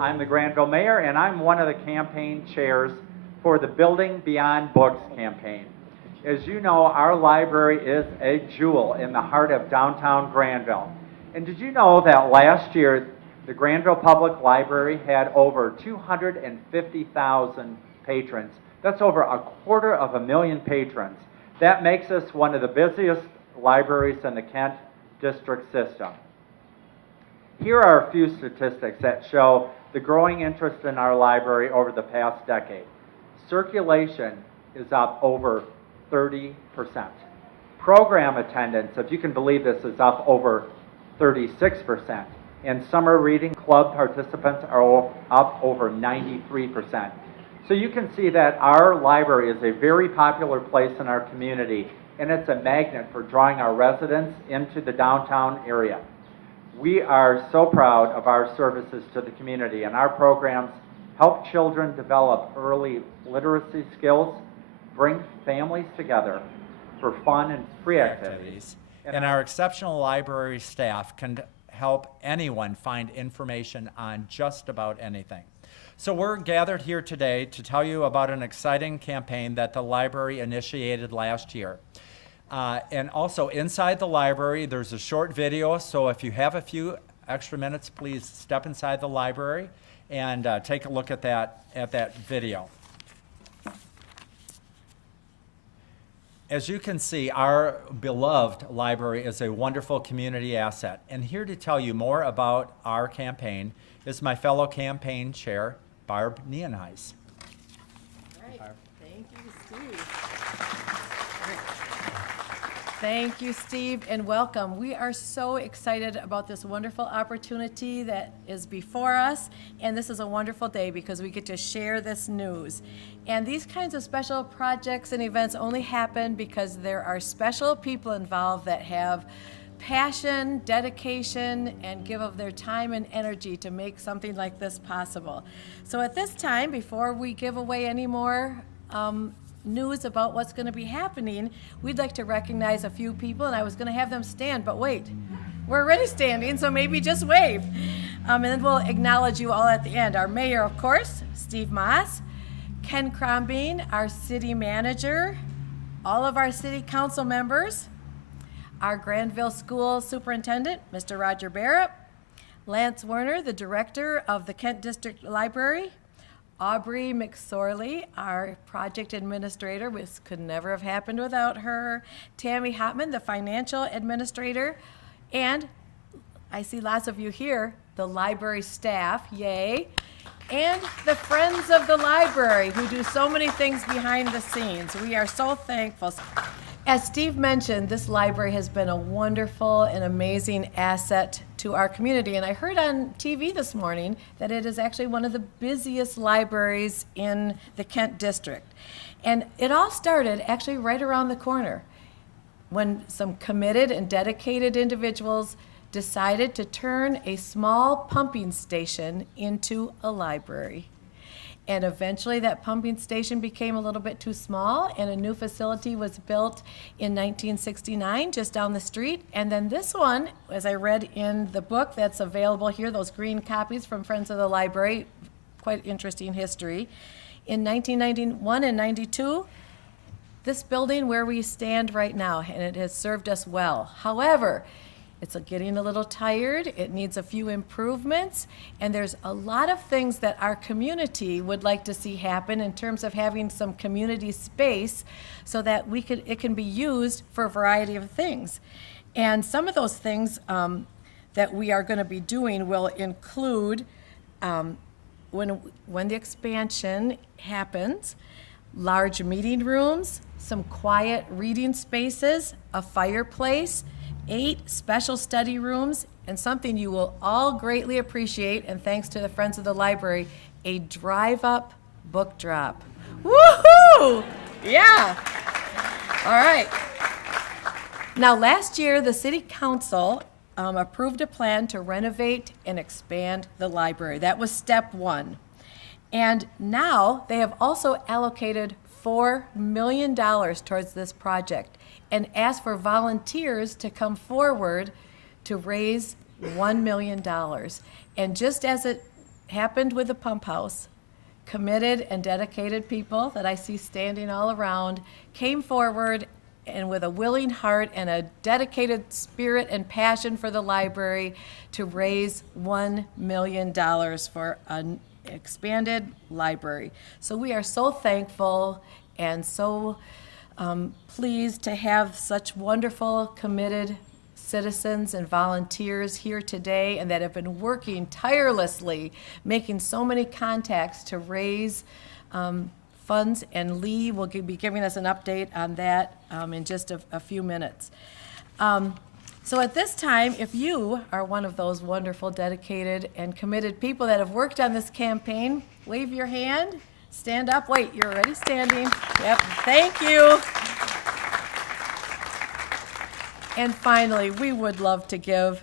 I'm the Grandville Mayor, and I'm one of the campaign chairs for the Building Beyond Books campaign. As you know, our library is a jewel in the heart of downtown Grandville. And did you know that last year, the Grandville Public Library had over 250,000 patrons? That's over 250,000 patrons. That makes us one of the busiest libraries in the Kent district system. Here are a few statistics that show the growing interest in our library over the past decade. Circulation is up over 30%. Program attendance, if you can believe this, is up over 36%. And summer reading club participants are up over 93%. So you can see that our library is a very popular place in our community, and it's a magnet for drawing our residents into the downtown area. We are so proud of our services to the community, and our programs help children develop early literacy skills, bring families together for fun and free activities. And our exceptional library staff can help anyone find information on just about anything. So we're gathered here today to tell you about an exciting campaign that the library initiated last year. And also inside the library, there's a short video, so if you have a few extra minutes, please step inside the library and take a look at that video. As you can see, our beloved library is a wonderful community asset. And here to tell you more about our campaign is my fellow campaign chair, Barb Nienhuis. All right. Thank you, Steve. Thank you, Steve, and welcome. We are so excited about this wonderful opportunity that is before us, and this is a wonderful day because we get to share this news. And these kinds of special projects and events only happen because there are special people involved that have passion, dedication, and give of their time and energy to make something like this possible. So at this time, before we give away any more news about what's going to be happening, we'd like to recognize a few people, and I was going to have them stand, but wait, we're already standing, so maybe just wave. And then we'll acknowledge you all at the end. Our mayor, of course, Steve Moss, Ken Crombine, our city manager, all of our city council members, our Grandville School Superintendent, Mr. Roger Barrett, Lance Werner, the director of the Kent District Library, Aubrey McSorley, our project administrator, which could never have happened without her, Tammy Hotman, the financial administrator, and I see lots of you here, the library staff, yay, and the friends of the library who do so many things behind the scenes. We are so thankful. As Steve mentioned, this library has been a wonderful and amazing asset to our community. And I heard on TV this morning that it is actually one of the busiest libraries in the Kent district. And it all started actually right around the corner when some committed and dedicated individuals decided to turn a small pumping station into a library. And eventually that pumping station became a little bit too small, and a new facility was built in 1969 just down the street. And then this one, as I read in the book that's available here, those green copies from Friends of the Library, quite interesting history. In 1991 and 92, this building where we stand right now, and it has served us well. However, it's getting a little tired, it needs a few improvements, and there's a lot of things that our community would like to see happen in terms of having some community space so that it can be used for a variety of things. And some of those things that we are going to be doing will include, when the expansion happens, large meeting rooms, some quiet reading spaces, a fireplace, 8 special study rooms, and something you will all greatly appreciate, and thanks to the Friends of the Library, a drive-up book drop. Woohoo! Yeah. All right. Now, last year, the City Council approved a plan to renovate and expand the library. That was step 1. And now they have also allocated $4 million towards this project and asked for volunteers to come forward to raise $1 million. And just as it happened with the pump house, committed and dedicated people that I see standing all around came forward and with a willing heart and a dedicated spirit and passion for the library to raise $1 million for an expanded library. So we are so thankful and so pleased to have such wonderful, committed citizens and volunteers here today and that have been working tirelessly, making so many contacts to raise funds, and Lee will be giving us an update on that in just a few minutes. So at this time, if you are one of those wonderful, dedicated, and committed people that have worked on this campaign, wave your hand, stand up. Wait, you're already standing. Yep, thank you. And finally, we would love to give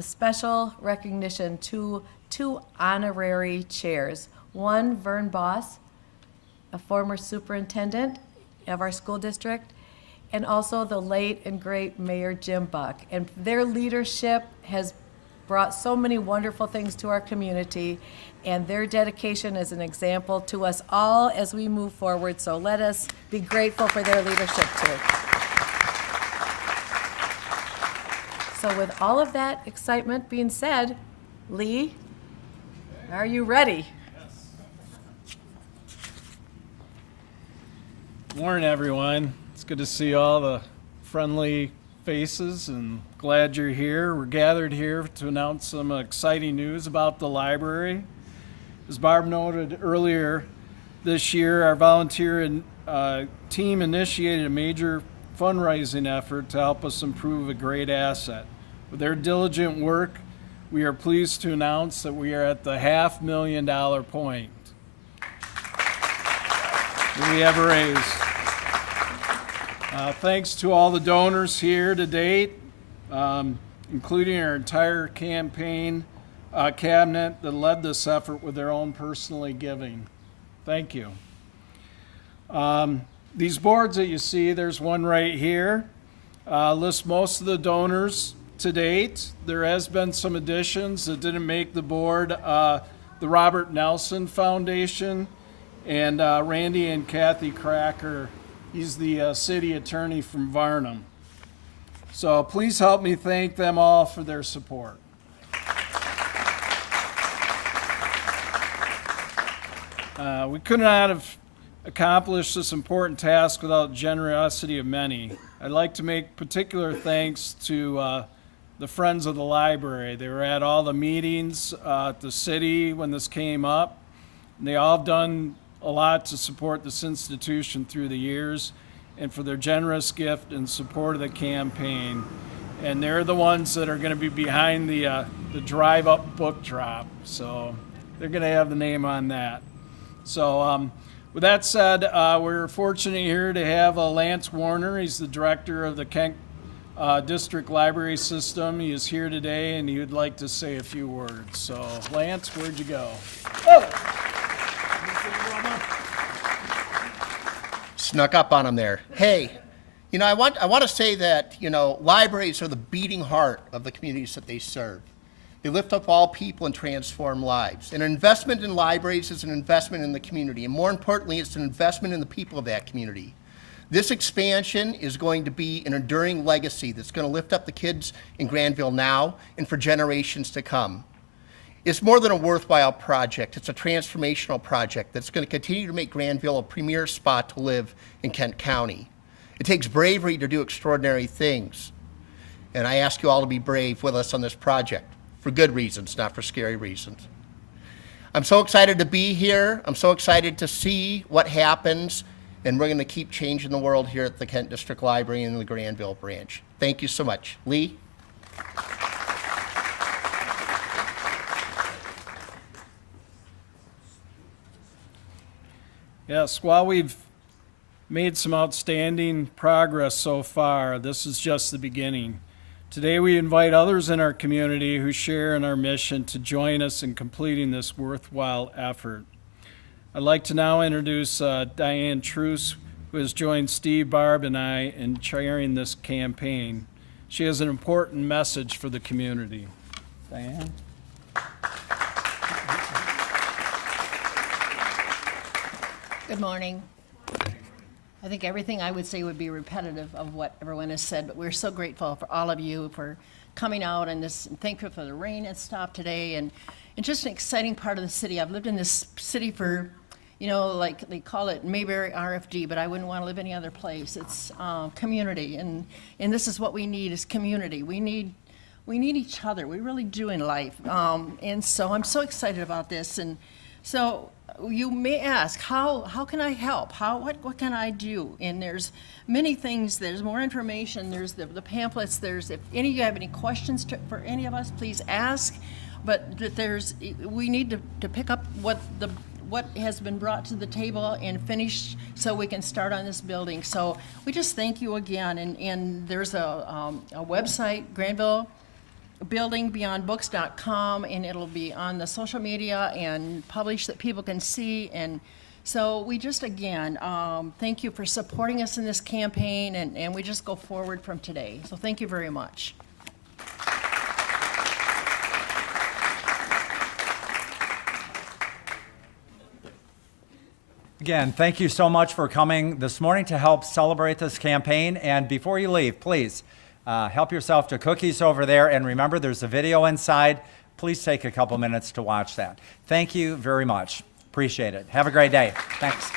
special recognition to 2 honorary chairs. One, Vern Boss, a former superintendent of our school district, and also the late and great Mayor Jim Buck. And their leadership has brought so many wonderful things to our community, and their dedication is an example to us all as we move forward. So let us be grateful for their leadership too. So with all of that excitement being said, Lee, are you ready? Morning, everyone. It's good to see all the friendly faces and glad you're here. We're gathered here to announce some exciting news about the library. As Barb noted earlier, this year our volunteer team initiated a major fundraising effort to help us improve a great asset. With their diligent work, we are pleased to announce that we are at the $500,000 point that we have raised. Thanks to all the donors here to date, including our entire campaign cabinet that led this effort with their own personally giving. Thank you. These boards that you see, there's one right here, lists most of the donors to date. There has been some additions that didn't make the board. The Robert Nelson Foundation and Randy and Kathy Cracker. He's the city attorney from Varnum. So please help me thank them all for their support. We could not have accomplished this important task without the generosity of many. I'd like to make particular thanks to the Friends of the Library. They were at all the meetings at the city when this came up. And they all have done a lot to support this institution through the years and for their generous gift and support of the campaign. And they're the ones that are going to be behind the drive-up book drop. So they're going to have the name on that. So with that said, we're fortunate here to have Lance Warner. He's the director of the Kent District Library System. He is here today and he would like to say a few words. So Lance, where'd you go? Oh! Snuck up on him there. Hey, I want to say that, libraries are the beating heart of the communities that they serve. They lift up all people and transform lives. And an investment in libraries is an investment in the community. And more importantly, it's an investment in the people of that community. This expansion is going to be an enduring legacy that's going to lift up the kids in Grandville now and for generations to come. It's more than a worthwhile project. It's a transformational project that's going to continue to make Grandville a premier spot to live in Kent County. It takes bravery to do extraordinary things. And I ask you all to be brave with us on this project for good reasons, not for scary reasons. I'm so excited to be here. I'm so excited to see what happens. And we're going to keep changing the world here at the Kent District Library and the Grandville branch. Thank you so much. Lee? Yes, while we've made some outstanding progress so far, this is just the beginning. Today we invite others in our community who share in our mission to join us in completing this worthwhile effort. I'd like to now introduce Diane Truce, who has joined Steve, Barb, and I in chairing this campaign. She has an important message for the community. Diane? Good morning. I think everything I would say would be repetitive of what everyone has said, but we're so grateful for all of you for coming out and thankful for the rain that stopped today, and it's just an exciting part of the city. I've lived in this city for, like they call it Mayberry RFD, but I wouldn't want to live any other place. It's community, and this is what we need is community. We need each other. We really do in life, and so I'm so excited about this. And so you may ask, how can I help? What can I do? And there's many things. There's more information. There's the pamphlets. If any of you have any questions for any of us, please ask. But we need to pick up what has been brought to the table and finish so we can start on this building. So we just thank you again. And there's a website, Grandville buildingbeyondbooks.com, and it'll be on the social media and published that people can see. And so we just, again, thank you for supporting us in this campaign, and we just go forward from today. So thank you very much. Again, thank you so much for coming this morning to help celebrate this campaign. And before you leave, please help yourself to cookies over there. And remember, there's a video inside. Please take a couple minutes to watch that. Thank you very much. Appreciate it. Have a great day. Thanks.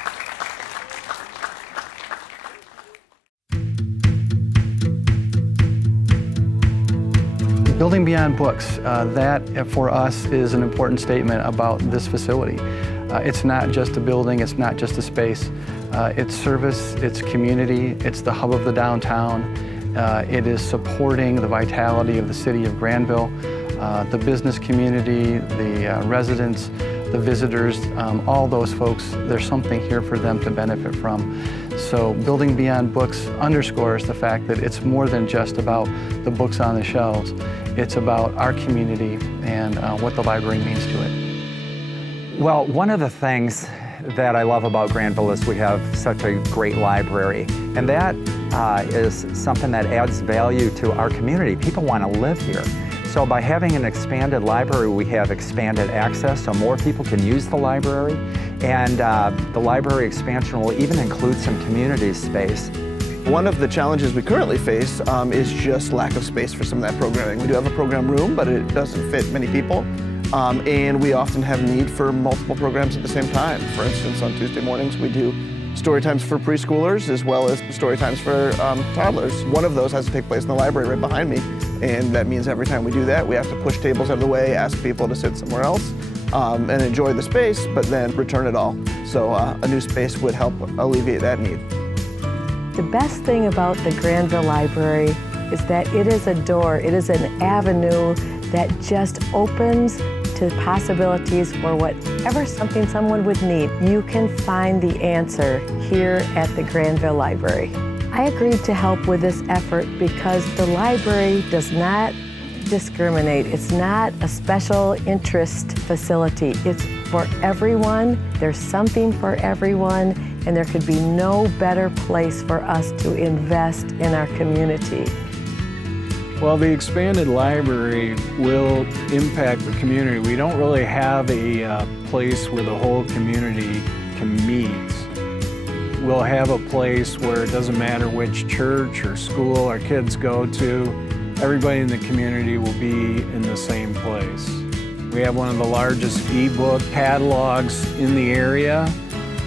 Building Beyond Books, that for us is an important statement about this facility. It's not just a building, it's not just a space. It's service, it's community, it's the hub of the downtown. It is supporting the vitality of the city of Grandville, the business community, the residents, the visitors, all those folks. There's something here for them to benefit from. So Building Beyond Books underscores the fact that it's more than just about the books on the shelves. It's about our community and what the library means to it. Well, one of the things that I love about Grandville is we have such a great library, and that is something that adds value to our community. People want to live here. So by having an expanded library, we have expanded access so more people can use the library, and the library expansion will even include some community space. One of the challenges we currently face is just lack of space for some of that programming. We do have a program room, but it doesn't fit many people. And we often have need for multiple programs at the same time. For instance, on Tuesday mornings, we do story times for preschoolers as well as story times for toddlers. One of those has to take place in the library right behind me, and that means every time we do that, we have to push tables out of the way, ask people to sit somewhere else, and enjoy the space, but then return it all. So a new space would help alleviate that need. The best thing about the Grandville Library is that it is a door, it is an avenue that just opens to possibilities for whatever something someone would need. You can find the answer here at the Grandville Library. I agreed to help with this effort because the library does not discriminate. It's not a special interest facility. It's for everyone. There's something for everyone, and there could be no better place for us to invest in our community. Well, the expanded library will impact the community. We don't really have a place where the whole community can meet. We'll have a place where it doesn't matter which church or school our kids go to, everybody in the community will be in the same place. We have one of the largest ebook catalogs in the area,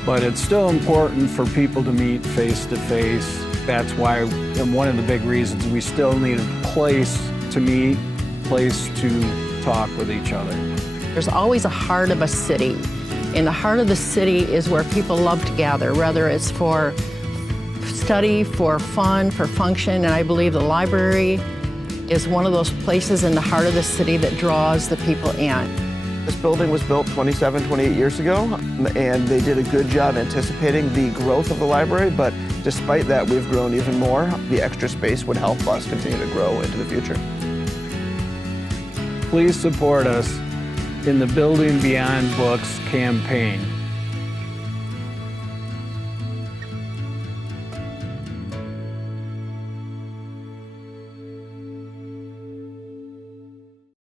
but it's still important for people to meet face to face. That's why, and one of the big reasons, we still need a place to meet, place to talk with each other. There's always a heart of a city, and the heart of the city is where people love to gather, whether it's for study, for fun, for function, and I believe the library is one of those places in the heart of the city that draws the people in. This building was built 27, 28 years ago, and they did a good job anticipating the growth of the library, but despite that, we've grown even more. The extra space would help us continue to grow into the future. Please support us in the Building Beyond Books campaign.